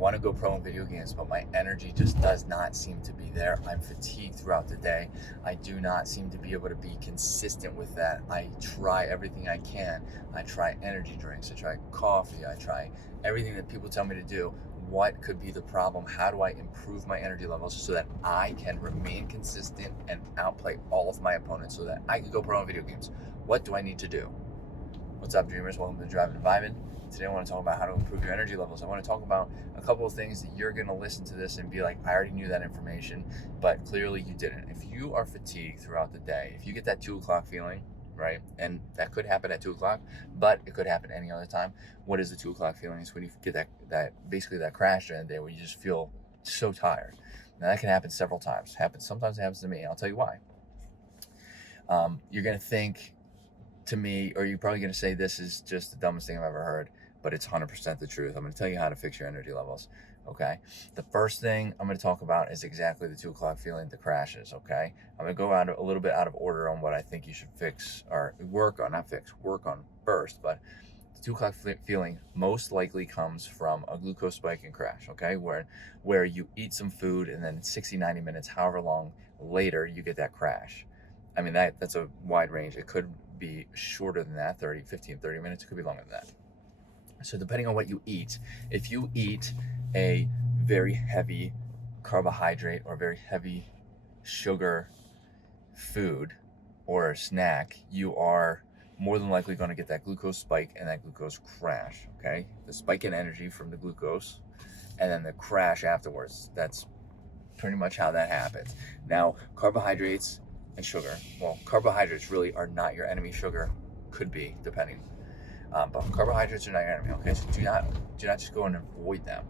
want to go pro in video games, but my energy just does not seem to be there. I'm fatigued throughout the day. I do not seem to be able to be consistent with that. I try everything I can. I try energy drinks. I try coffee. I try everything that people tell me to do. What could be the problem? How do I improve my energy levels so that I can remain consistent and outplay all of my opponents so that I can go pro in video games? What do I need to do? What's up, dreamers? Welcome to Driving and Vibing. Today I want to talk about how to improve your energy levels. I want to talk about a couple of things that you're going to listen to this and be like, I already knew that information, but clearly you didn't. If you are fatigued throughout the day, if you get that 2 o'clock feeling, right, and that could happen at 2 o'clock, but it could happen any other time. What is the 2 o'clock feeling? It's when you get that basically that crash during the day where you just feel so tired. Now that can happen several times. Sometimes it happens to me. I'll tell you why. You're going to think to me, or you're probably going to say, this is just the dumbest thing I've ever heard, but it's 100% the truth. I'm going to tell you how to fix your energy levels, okay? The first thing I'm going to talk about is exactly the 2 o'clock feeling, the crashes, okay? I'm going to go a little bit out of order on what I think you should fix, or work on first, but the 2 o'clock feeling most likely comes from a glucose spike and crash, okay? Where you eat some food and then 60, 90 minutes, however long later, you get that crash. I mean, that's a wide range. It could be shorter than that, 15, 30 minutes. It could be longer than that. So depending on what you eat, if you eat a very heavy carbohydrate or very heavy sugar food or snack, you are more than likely going to get that glucose spike and that glucose crash, okay? The spike in energy from the glucose and then the crash afterwards. That's pretty much how that happens. Now, carbohydrates and sugar, well, carbohydrates really are not your enemy. Sugar could be, depending. But carbohydrates are not your enemy, okay? So do not just go and avoid them.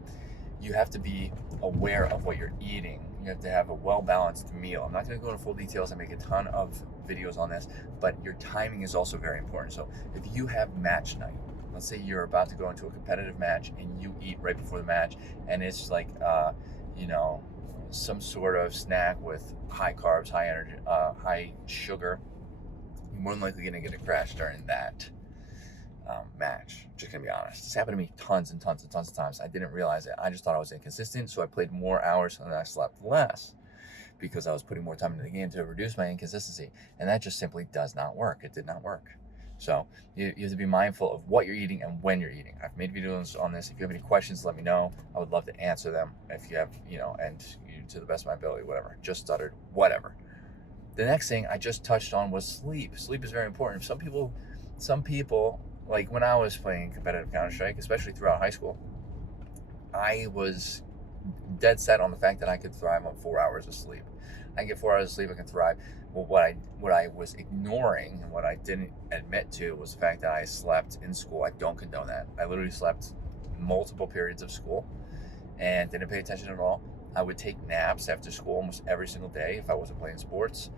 You have to be aware of what you're eating. You have to have a well-balanced meal. I'm not going to go into full details. I make a ton of videos on this, but your timing is also very important. So if you have match night, let's say you're about to go into a competitive match and you eat right before the match, and it's like, some sort of snack with high carbs, high energy, high sugar, you're more than likely going to get a crash during that match. Just gonna be honest, it's happened to me tons and tons and tons of times. I didn't realize it. I just thought I was inconsistent, so I played more hours and I slept less because I was putting more time into the game to reduce my inconsistency, and that just simply does not work. It did not work. So you have to be mindful of what you're eating and when you're eating. I've made videos on this. If you have any questions, let me know. I would love to answer them. If you have, and to the best of my ability, whatever. Just stuttered, whatever. The next thing I just touched on was sleep. Sleep is very important. Some people, like when I was playing competitive Counter-Strike, especially throughout high school, I was dead set on the fact that I could thrive on 4 hours of sleep. I can get 4 hours of sleep, I can thrive. Well, what I was ignoring and what I didn't admit to was the fact that I slept in school. I don't condone that. I literally slept multiple periods of school and didn't pay attention at all. I would take naps after school almost every single day if I wasn't playing sports.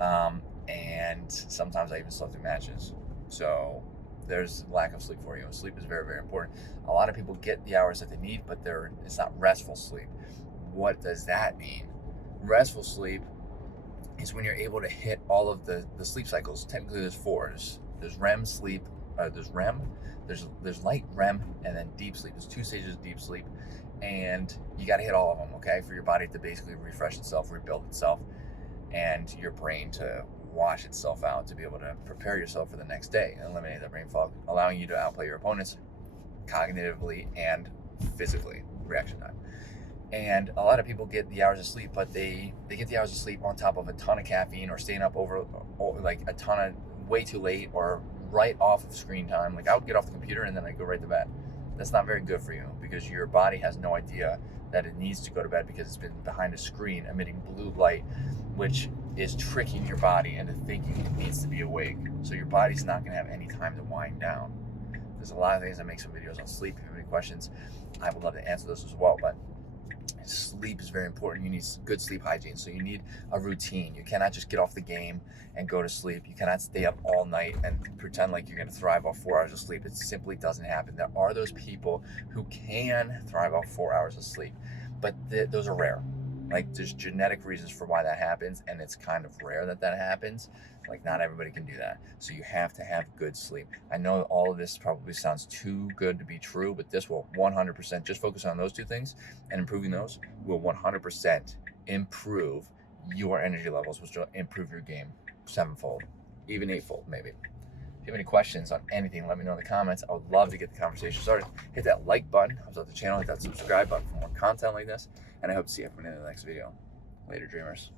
And sometimes I even slept through matches. So there's lack of sleep for you. Sleep is very, very important. A lot of people get the hours that they need, but it's not restful sleep. What does that mean? Restful sleep is when you're able to hit all of the sleep cycles. Technically, there's 4. There's REM sleep. There's REM. There's light REM, and then deep sleep. There's 2 stages of deep sleep, and you got to hit all of them, okay, for your body to basically refresh itself, rebuild itself, and your brain to wash itself out, to be able to prepare yourself for the next day and eliminate that brain fog, allowing you to outplay your opponents cognitively and physically, reaction time. And a lot of people get the hours of sleep, but they get the hours of sleep on top of a ton of caffeine or staying up over like a ton of way too late or right off of screen time. Like I would get off the computer and then I go right to bed. That's not very good for you because your body has no idea that it needs to go to bed because it's been behind a screen emitting blue light, which is tricking your body into thinking it needs to be awake. So your body's not going to have any time to wind down. There's a lot of things. I make some videos on sleep. If you have any questions, I would love to answer those as well. But sleep is very important. You need good sleep hygiene. So you need a routine. You cannot just get off the game and go to sleep. You cannot stay up all night and pretend like you're going to thrive off 4 hours of sleep. It simply doesn't happen. There are those people who can thrive off 4 hours of sleep, but those are rare. Like, there's genetic reasons for why that happens, and it's kind of rare that that happens. Like, not everybody can do that. So you have to have good sleep. I know all of this probably sounds too good to be true, but this will 100%, just focus on those two things and improving those will 100% improve your energy levels, which will improve your game sevenfold, even eightfold, maybe. If you have any questions on anything, let me know in the comments. I would love to get the conversation started. Hit that like button, helps out the channel. Hit that subscribe button for more content like this. And I hope to see everyone in the next video. Later, dreamers.